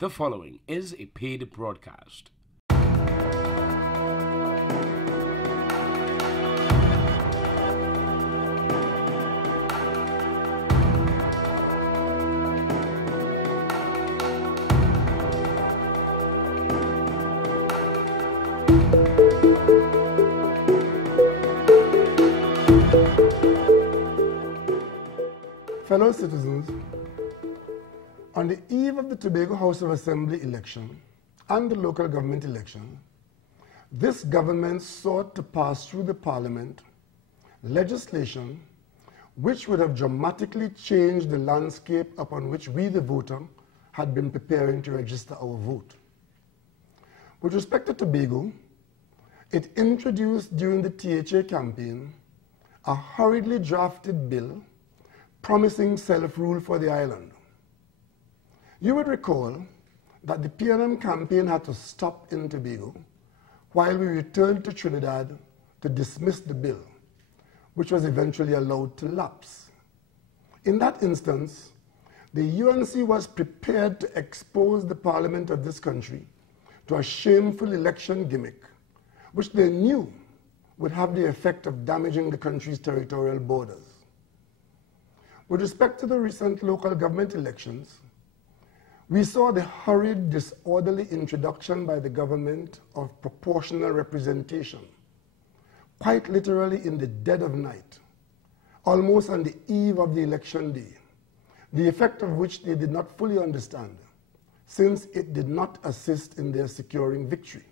The following is a paid broadcast. Fellow citizens, on the eve of the Tobago House of Assembly election and the local government election, this government sought to pass through the Parliament legislation which would have dramatically changed the landscape upon which we, the voter, had been preparing to register our vote. With respect to Tobago, it introduced during the THA campaign a hurriedly drafted bill promising self-rule for the island. You would recall that the PNM campaign had to stop in Tobago while we returned to Trinidad to dismiss the bill, which was eventually allowed to lapse. In that instance, the UNC was prepared to expose the Parliament of this country to a shameful election gimmick, which they knew would have the effect of damaging the country's territorial borders. With respect to the recent local government elections, we saw the hurried, disorderly introduction by the government of proportional representation, quite literally in the dead of night, almost on the eve of the election day, the effect of which they did not fully understand, since it did not assist in their securing victory.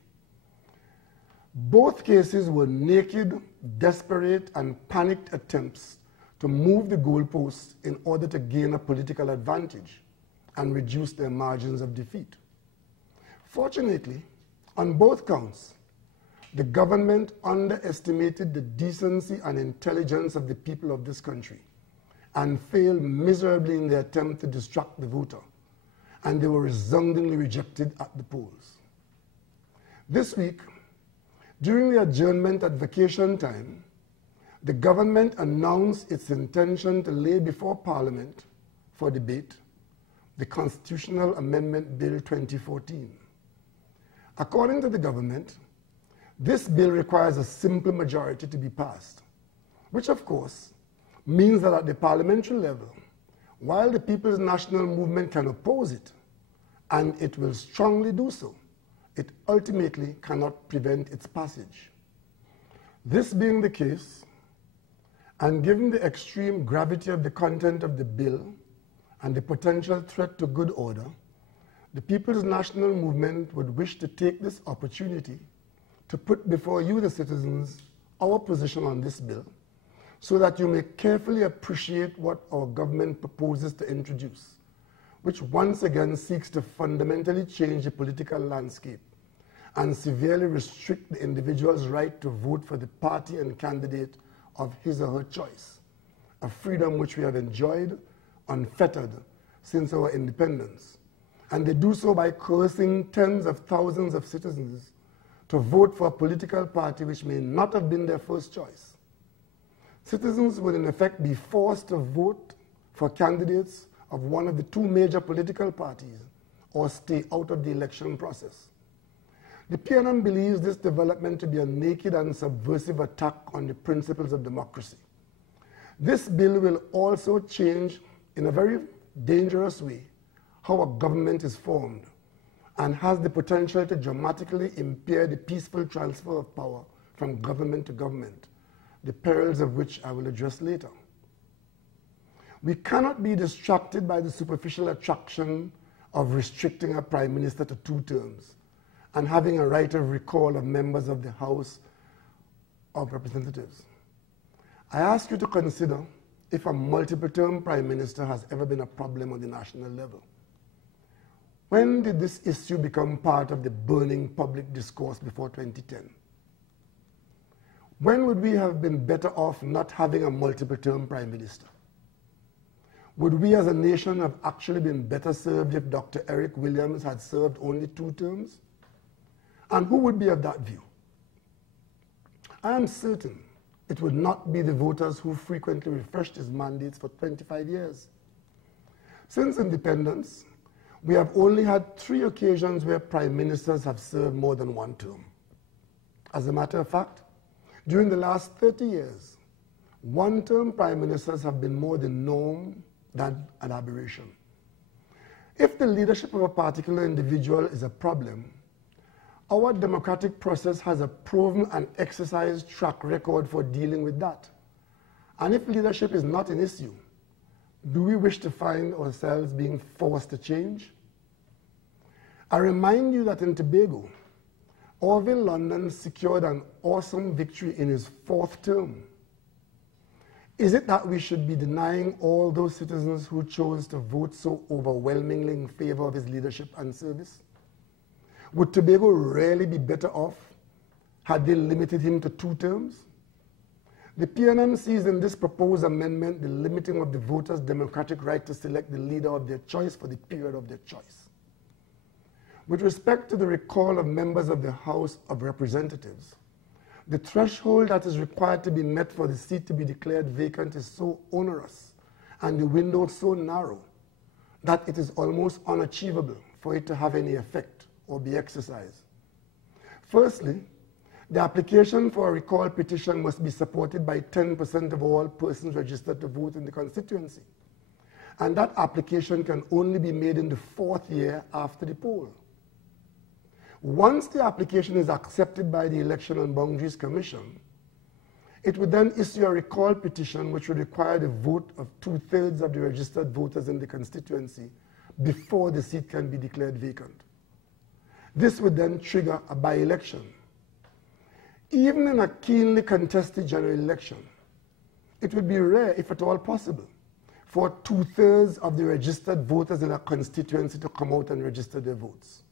Both cases were naked, desperate, and panicked attempts to move the goalposts in order to gain a political advantage and reduce their margins of defeat. Fortunately, on both counts, the government underestimated the decency and intelligence of the people of this country and failed miserably in their attempt to distract the voter, and they were resoundingly rejected at the polls. This week, during the adjournment at vacation time, the government announced its intention to lay before Parliament for debate the Constitutional Amendment Bill 2014. According to the government, this bill requires a simple majority to be passed, which of course means that at the parliamentary level, while the People's National Movement can oppose it, and it will strongly do so, it ultimately cannot prevent its passage. This being the case, and given the extreme gravity of the content of the bill and the potential threat to good order, the People's National Movement would wish to take this opportunity to put before you, the citizens, our position on this bill, so that you may carefully appreciate what our government proposes to introduce, which once again seeks to fundamentally change the political landscape and severely restrict the individual's right to vote for the party and candidate of his or her choice, a freedom which we have enjoyed unfettered since our independence. And they do so by coercing tens of thousands of citizens to vote for a political party which may not have been their first choice. Citizens would in effect be forced to vote for candidates of one of the two major political parties or stay out of the election process. The PNM believes this development to be a naked and subversive attack on the principles of democracy. This bill will also change, in a very dangerous way, how a government is formed and has the potential to dramatically impair the peaceful transfer of power from government to government, the perils of which I will address later. We cannot be distracted by the superficial attraction of restricting a prime minister to 2 terms and having a right of recall of members of the House of Representatives. I ask you to consider if a multiple-term prime minister has ever been a problem on the national level. When did this issue become part of the burning public discourse before 2010? When would we have been better off not having a multiple-term prime minister? Would we as a nation have actually been better served if Dr. Eric Williams had served only 2 terms? And who would be of that view? I am certain it would not be the voters who frequently refreshed his mandates for 25 years. Since independence, we have only had 3 occasions where prime ministers have served more than 1 term. As a matter of fact, during the last 30 years, 1-term prime ministers have been more the norm than an aberration. If the leadership of a particular individual is a problem, our democratic process has a proven and exercised track record for dealing with that. And if leadership is not an issue, do we wish to find ourselves being forced to change? I remind you that in Tobago, Orville London secured an awesome victory in his 4th term. Is it that we should be denying all those citizens who chose to vote so overwhelmingly in favor of his leadership and service? Would Tobago really be better off had they limited him to 2 terms? The PNM sees in this proposed amendment the limiting of the voters' democratic right to select the leader of their choice for the period of their choice. With respect to the recall of members of the House of Representatives, the threshold that is required to be met for the seat to be declared vacant is so onerous and the window so narrow that it is almost unachievable for it to have any effect or be exercised. Firstly, the application for a recall petition must be supported by 10% of all persons registered to vote in the constituency. And that application can only be made in the 4th year after the poll. Once the application is accepted by the Election and Boundaries Commission, it would then issue a recall petition which would require the vote of 2/3 of the registered voters in the constituency before the seat can be declared vacant. This would then trigger a by-election. Even in a keenly contested general election, it would be rare, if at all possible, for 2/3 of the registered voters in a constituency to come out and register their votes.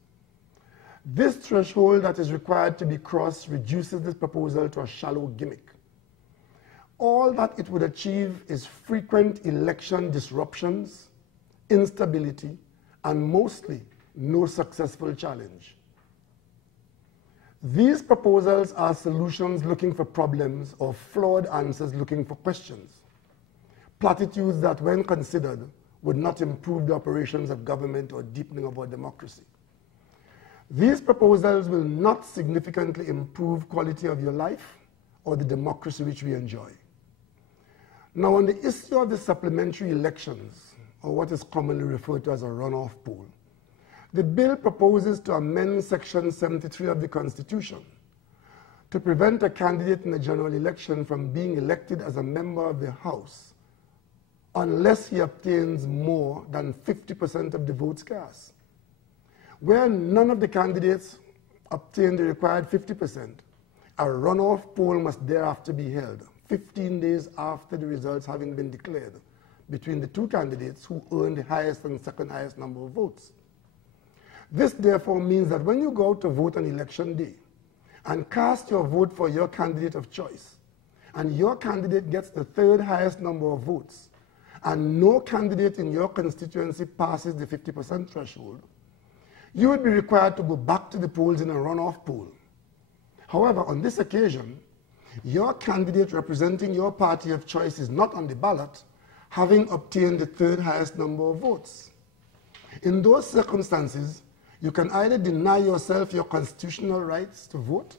This threshold that is required to be crossed reduces this proposal to a shallow gimmick. All that it would achieve is frequent election disruptions, instability, and mostly no successful challenge. These proposals are solutions looking for problems or flawed answers looking for questions. Platitudes that, when considered, would not improve the operations of government or deepening of our democracy. These proposals will not significantly improve quality of your life or the democracy which we enjoy. Now, on the issue of the supplementary elections, or what is commonly referred to as a runoff poll, the bill proposes to amend Section 73 of the Constitution to prevent a candidate in a general election from being elected as a member of the House unless he obtains more than 50% of the votes cast. Where none of the candidates obtain the required 50%, a runoff poll must thereafter be held 15 days after the results having been declared between the 2 candidates who earned the highest and second highest number of votes. This therefore means that when you go out to vote on election day and cast your vote for your candidate of choice, and your candidate gets the 3rd highest number of votes, and no candidate in your constituency passes the 50% threshold, you would be required to go back to the polls in a runoff poll. However, on this occasion, your candidate representing your party of choice is not on the ballot, having obtained the 3rd highest number of votes. In those circumstances, you can either deny yourself your constitutional rights to vote,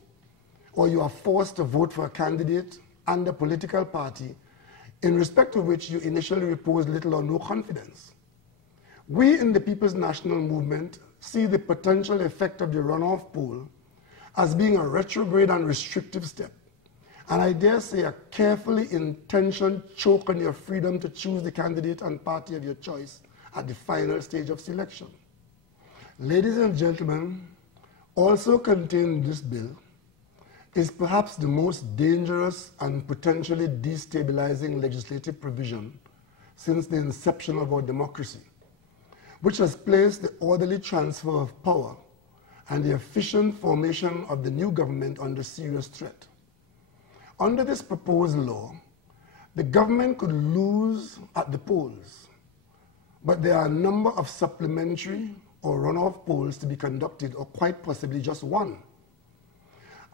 or you are forced to vote for a candidate and a political party in respect of which you initially reposed little or no confidence. We in the People's National Movement see the potential effect of the runoff poll as being a retrograde and restrictive step, and I dare say a carefully intentioned choke on your freedom to choose the candidate and party of your choice at the final stage of selection. Ladies and gentlemen, also contained in this bill is perhaps the most dangerous and potentially destabilizing legislative provision since the inception of our democracy, which has placed the orderly transfer of power and the efficient formation of the new government under serious threat. Under this proposed law, the government could lose at the polls, but there are a number of supplementary or runoff polls to be conducted, or quite possibly just one.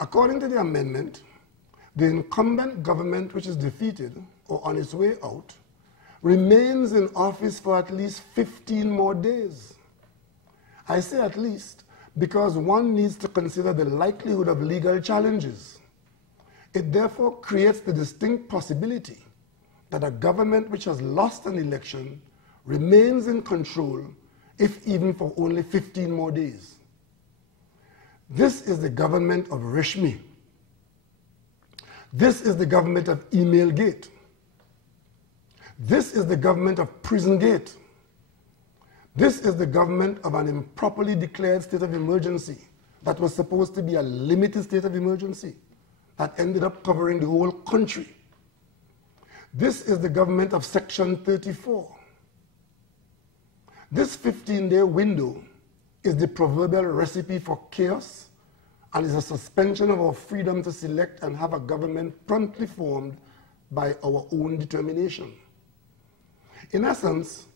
According to the amendment, the incumbent government which is defeated or on its way out remains in office for at least 15 more days. I say at least because one needs to consider the likelihood of legal challenges. It therefore creates the distinct possibility that a government which has lost an election remains in control, if even for only 15 more days. This is the government of Rishmi. This is the government of Email Gate. This is the government of Prison Gate. This is the government of an improperly declared state of emergency that was supposed to be a limited state of emergency that ended up covering the whole country. This is the government of Section 34. This 15-day window is the proverbial recipe for chaos and is a suspension of our freedom to select and have a government promptly formed by our own determination. In essence,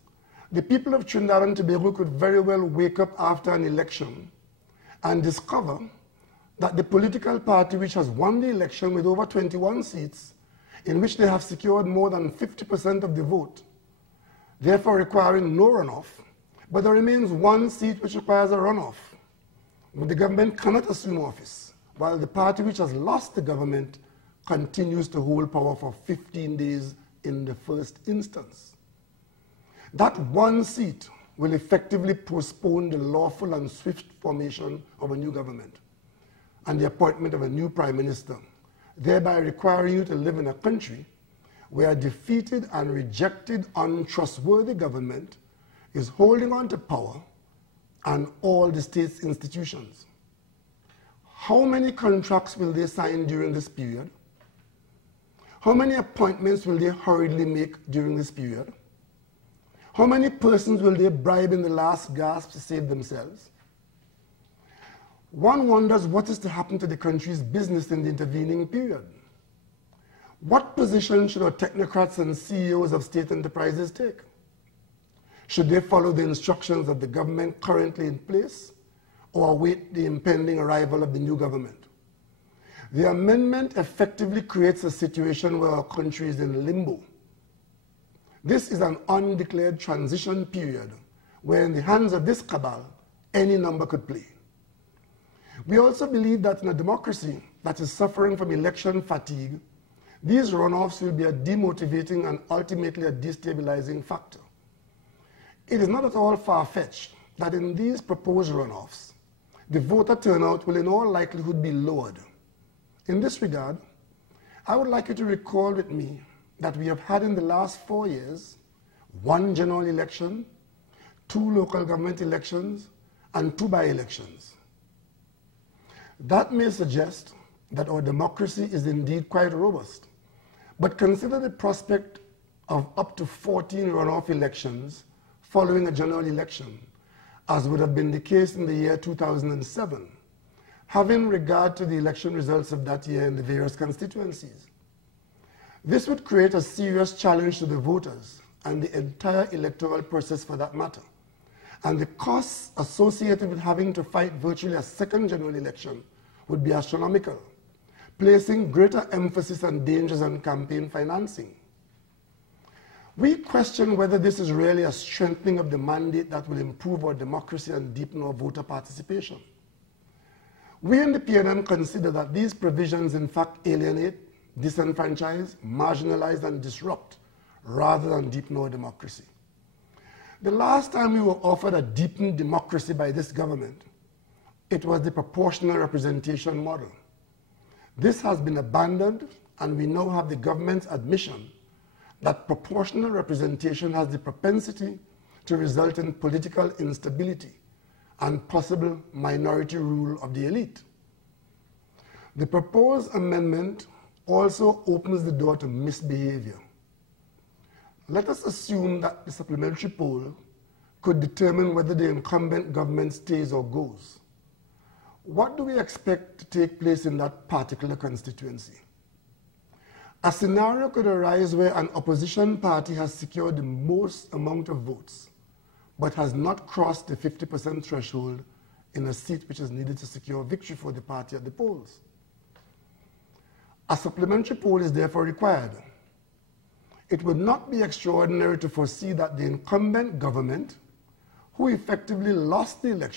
the people of Trinidad and Tobago could very well wake up after an election and discover that the political party which has won the election with over 21 seats, in which they have secured more than 50% of the vote, therefore requiring no runoff, but there remains one seat which requires a runoff. The government cannot assume office, while the party which has lost the government continues to hold power for 15 days in the first instance. That one seat will effectively postpone the lawful and swift formation of a new government and the appointment of a new prime minister, thereby requiring you to live in a country where a defeated and rejected, untrustworthy government is holding on to power and all the state's institutions. How many contracts will they sign during this period? How many appointments will they hurriedly make during this period? How many persons will they bribe in the last gasp to save themselves? One wonders what is to happen to the country's business in the intervening period. What position should our technocrats and CEOs of state enterprises take? Should they follow the instructions of the government currently in place or await the impending arrival of the new government? The amendment effectively creates a situation where our country is in limbo. This is an undeclared transition period where in the hands of this cabal, any number could play. We also believe that in a democracy that is suffering from election fatigue, these runoffs will be a demotivating and ultimately a destabilizing factor. It is not at all far-fetched that in these proposed runoffs, the voter turnout will in all likelihood be lowered. In this regard, I would like you to recall with me that we have had in the last 4 years, 1 general election, 2 local government elections, and 2 by-elections. That may suggest that our democracy is indeed quite robust, but consider the prospect of up to 14 runoff elections following a general election, as would have been the case in the year 2007, having regard to the election results of that year in the various constituencies. This would create a serious challenge to the voters and the entire electoral process for that matter, and the costs associated with having to fight virtually a second general election would be astronomical, placing greater emphasis and dangers on campaign financing. We question whether this is really a strengthening of the mandate that will improve our democracy and deepen our voter participation. We in the PNM consider that these provisions in fact alienate, disenfranchise, marginalize, and disrupt rather than deepen our democracy. The last time we were offered a deepened democracy by this government, it was the proportional representation model. This has been abandoned, and we now have the government's admission that proportional representation has the propensity to result in political instability and possible minority rule of the elite. The proposed amendment also opens the door to misbehavior. Let us assume that the supplementary poll could determine whether the incumbent government stays or goes. What do we expect to take place in that particular constituency? A scenario could arise where an opposition party has secured the most amount of votes, but has not crossed the 50% threshold in a seat which is needed to secure victory for the party at the polls. A supplementary poll is therefore required. It would not be extraordinary to foresee that the incumbent government, who effectively lost the election,